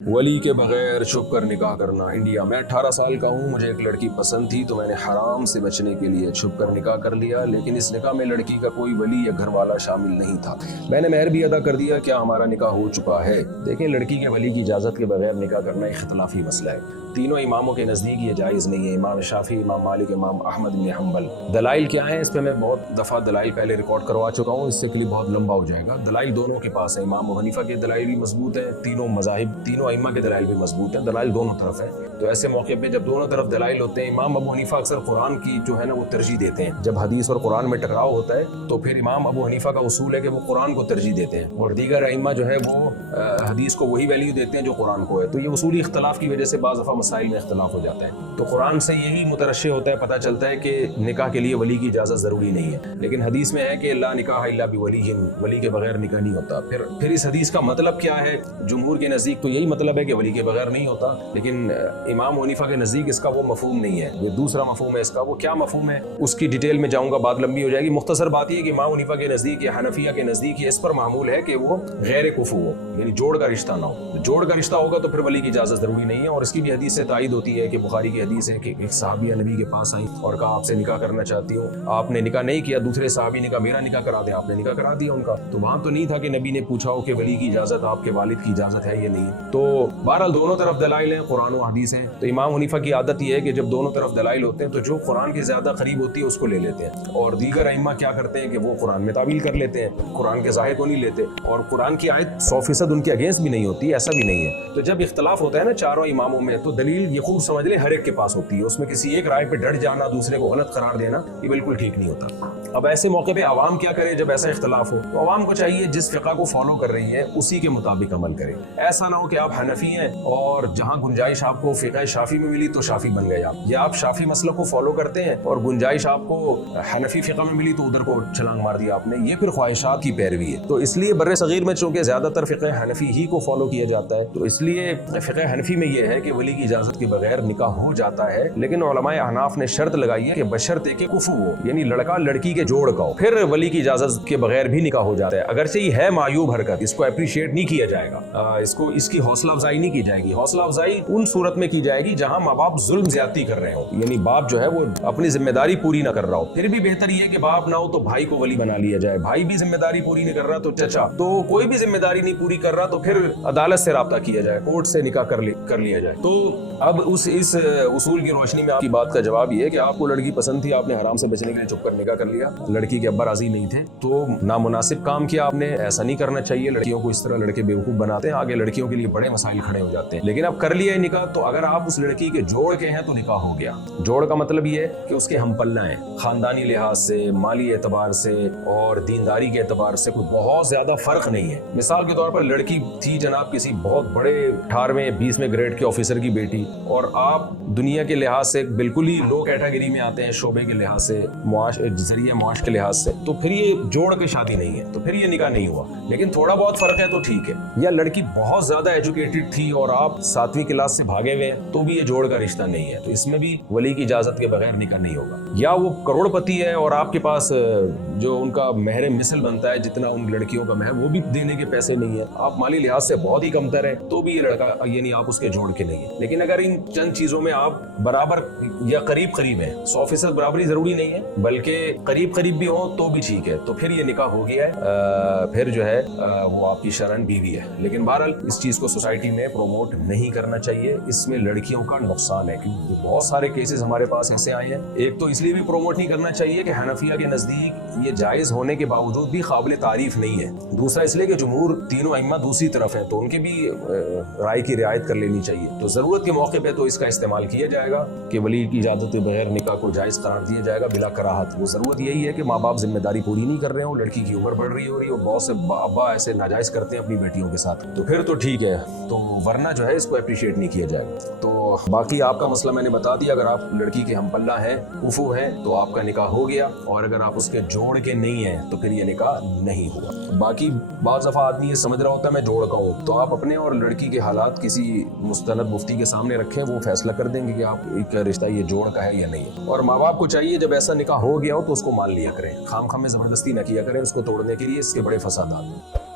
वली के बगैर छुप कर निकाह करना। इंडिया में 18 साल का हूँ, मुझे एक लड़की पसंद थी तो मैंने हराम से बचने के लिए छुप कर निकाह कर लिया, लेकिन इस निकाह में लड़की का कोई वली या घर वाला शामिल नहीं था। मैंने महर भी अदा कर दिया। क्या हमारा निकाह हो चुका है? देखें, लड़की के वली की इजाज़त के बगैर निकाह करना एक इख्तिलाफी मसला है। तीनों इमामों के नज़दीक ये जायज़ नहीं है। इमाम शाफी, इमाम मालिक, इमाम अहमद बिन हम्बल। दलाइल क्या है? इस पर मैं बहुत दफ़ा दलाइल पहले रिकॉर्ड करवा चुका हूँ, इससे के लिए बहुत लंबा हो जाएगा। दलाइल दोनों के पास है। इमाम अबू हनीफा के दलाइल भी मजबूत है, तीनों मज़ाहिब, तीनों अइम्मा के दलाइल भी मजबूत है। दलाइल दोनों तरफ है। तो ऐसे मौके पे जब दोनों तरफ दलाइल होते हैं, इमाम अबू हनीफा अक्सर कुरान की जो है ना वो तरजीह देते हैं। जब हदीस और कुरान में टकराव होता है तो फिर इमाम अबू हनीफा का उसूल है कि वो कुरान को तरजीह देते हैं, और दीगर अइम्मा जो है वो हदीस को वही वैल्यू देते हैं जो कुरान को है। तो ये उसूली इख्तलाफ की वजह से बाज़ दफ़ा मसाइल में इख्तलाफ हो जाता है। तो कुरान से यही मुतरश्शे होता है, पता चलता है कि निकाह के लिए वली की इजाज़त ज़रूरी नहीं है, लेकिन हदीस में है कि ला निकाह इल्ला बिवलिय्यिन, वली के बगैर निकाह नहीं होता। फिर इस हदीस का मतलब क्या है? जुमहूर के नज़दीक तो यही मतलब है कि वली के बगैर नहीं होता, लेकिन इमाम हनीफा के नज़दीक इसका वो मफहूम नहीं है। ये दूसरा मफहूम है इसका। वो क्या मफहूम है उसकी डिटेल में जाऊँगा, बात लंबी हो जाएगी। मुख्तसर बात ये कि इमाम हनीफा के नज़दीक या हनफिया के नज़दीक इस पर मामूल है कि वो गैर कुफू हो, यानी जोड़ का रिश्ता ना हो। जोड़ का रिश्ता होगा तो फिर वली की इजाज़त ज़रूरी नहीं है। और इसकी भी हदीस से तायद होती है कि बुखारी की हदीस है कि एक सहाबिया नबी के पास आई और कहा आपसे निकाह करना चाहती हूँ। आपने निकाह नहीं किया, दूसरे सहाबी ने कहा मेरा निकाह करा दे, आपने निकाह करा दिया उनका। तो वहाँ तो नहीं था कि नबी ने पूछा हो कि वली की इजाज़त आपके वालिद की इजाज़त है या नहीं। तो बहरहाल दोनों तरफ दलाइल हैं, कुरान और हदीस हैं। तो इमाम हनीफा की आदत ये है कि जब दोनों तरफ दलाइल होते हैं तो जो कुरान के ज़्यादा करीब होती है उसको ले लेते हैं, और दीगर अइम्मा क्या करते हैं कि वो कुरान में तावील कर लेते हैं, कुरान के ज़ाहिर को नहीं लेते। और कुरान की आयत 100% उनके अगेंस्ट भी नहीं होती, ऐसा भी नहीं है। तो जब इख्तलाफ होता है ना चारों इमामों में, तो दलील ये खूब समझ ले हर एक के पास होती है। उसमें किसी एक राय पे डट जाना, दूसरे को गलत करार देना, ये बिल्कुल ठीक नहीं होता। अब ऐसे मौके पे आवाम क्या करे जब ऐसा इख्तलाफ हो? तो आवाम को चाहिए जिस फ़िक़ा को फॉलो कर रही है उसी के मुताबिक अमल करे। ऐसा ना हो कि आप हनफी हैं और जहाँ गुंजाइश आपको फ़िक़ा शाफी में मिली तो शाफी बन गए आप, या आप शाफी मसलक को फॉलो करते हैं और गुंजाइश आपको हनफी फ़िक़ा में मिली तो उधर को छलांग मार दिया आपने। ये फिर ख्वाहिशात की पैरवी है। तो इसलिए बर्रे सगीर में चूंकि ज़्यादातर फ़िक़ा हनफी ही को फॉलो किया जाता है, तो इसलिए फ़िक़ा हनफी में यह है कि वली की इजाज़त के बगैर निकाह हो जाता है, लेकिन उलमाए अहनाफ ने शर्त लगाई है कि बशर्ते के कुफू हो, यानी लड़का लड़की के जोड़ का हो, फिर वली की इजाज़त के बगैर भी निकाह हो जाता है। अगर से ये है मायूब हरकत, इसको अप्रिशिएट नहीं किया जाएगा, इसकी हौसला अफजाई नहीं की जाएगी। हौसला अफजाई उन सूरत में की जाएगी जहाँ माँ बाप जुल्म ज्यादती कर रहे हो, यानी बाप जो है वो अपनी जिम्मेदारी पूरी ना कर रहा हो। फिर भी बेहतर ये है कि बाप ना हो तो भाई को वली बना लिया जाए, भाई भी जिम्मेदारी पूरी नहीं कर रहा तो चचा, तो कोई भी जिम्मेदारी नहीं पूरी कर रहा तो फिर अदालत से राब्ता किया जाए, कोर्ट से निकाह कर लिया जाए। तो अब इस उसूल की रोशनी में आपकी बात का जवाब ये है कि आपको लड़की पसंद थी, आपने हराम से बचने के लिए चुप कर निकाह कर लिया, लड़की के अब्बा राजी नहीं थे, तो नामुनासिब काम किया आपने। ऐसा नहीं करना चाहिए, लड़कियों को इस तरह लड़के बेवकूफ बनाते हैं, आगे लड़कियों के लिए बड़े मसाइल खड़े हो जाते हैं। लेकिन अब कर लिया है निकाह, तो अगर आप उस लड़की के जोड़ के हैं तो निकाह हो गया। जोड़ का मतलब ये है कि उसके हम पल्ला है, खानदानी लिहाज से, माली एतबार से और दीनदारी के एतबार से कोई बहुत ज्यादा फर्क नहीं है। मिसाल के तौर पर लड़की थी जनाब किसी बहुत बड़े 18वें 20वें ग्रेड के ऑफिसर की बेटी, और आप दुनिया के लिहाज से बिल्कुल ही लो कैटेगरी में आते हैं, शोबे के लिहाज से, जरिए मुआश के लिहाज से, तो फिर ये जोड़ के शादी नहीं है, तो फिर ये निकाह नहीं हुआ। लेकिन थोड़ा बहुत फर्क है तो ठीक है। या लड़की बहुत ज्यादा एजुकेटेड थी और आप 7वीं क्लास से भागे हुए हैं, तो भी ये जोड़ का रिश्ता नहीं है, तो इसमें भी वली की इजाजत के बगैर निकाह नहीं होगा। या वो करोड़पति है और आपके पास जो उनका महर मिसल बनता है, जितना उन लड़कियों का महर, वो भी देने के पैसे नहीं है, आप माली लिहाज से बहुत ही कमतर है, तो भी ये लड़का यानी आप उसके जोड़ के नहीं है। लेकिन अगर इन चंद चीजों में आप बराबर या करीब करीब है, 100% बराबरी जरूरी नहीं है, बल्कि करीब करीब भी हो तो भी ठीक है, तो फिर ये निकाह हो गया है। फिर जो है वो आपकी शरन बीवी है। लेकिन बहरहाल इस चीज को सोसाइटी में प्रोमोट नहीं करना चाहिए, इसमें लड़कियों का नुकसान है, क्योंकि बहुत सारे केसेस हमारे पास ऐसे आए हैं। एक तो इसलिए भी प्रोमोट नहीं करना चाहिए कि हनफिया के नजदीक ये जायज होने के बावजूद भी काबिल तारीफ नहीं है। दूसरा इसलिए कि जुमहूर तीनों अइम्मा दूसरी तरफ है, तो उनके भी राय की रियायत कर लेनी चाहिए। तो जरूरत के मौके पे तो इसका इस्तेमाल किया जाएगा कि वली की इजाजत के बगैर निकाह को जायज करार दिया जाएगा बिला कराहत। वो जरूरत यही है कि माँ बाप जिम्मेदारी पूरी नहीं कर रहे हो, लड़की की उम्र बढ़ रही हो रही हो, बहुत से अब्बा ऐसे नाजायज करते हैं अपनी बेटियों के साथ, तो फिर तो ठीक है, तो वरना जो है इसको अप्रिशिएट नहीं किया जाएगा। तो बाकी आपका मसला मैंने बता दिया। अगर आप लड़की के हम पल्ला है, कुफू है, तो आपका निकाह हो गया, और अगर आप उसके जोड़ के नहीं है तो फिर ये निकाह नहीं हुआ। बाकी बाज़ दफ़ा आदमी ये समझ रहा होता है मैं जोड़ का हूँ, तो आप अपने और लड़की के हालात किसी मुस्तनद मुफ्ती के सामने रखें, वो फैसला कर देंगे कि आप एक रिश्ता ये जोड़ का है या नहीं। और माँ बाप को चाहिए जब ऐसा निकाह हो गया हो तो उसको मान लिया करें, खाम खाम में ज़बरदस्ती न किया करें उसको तोड़ने के लिए, इसके बड़े फसाद आते हैं।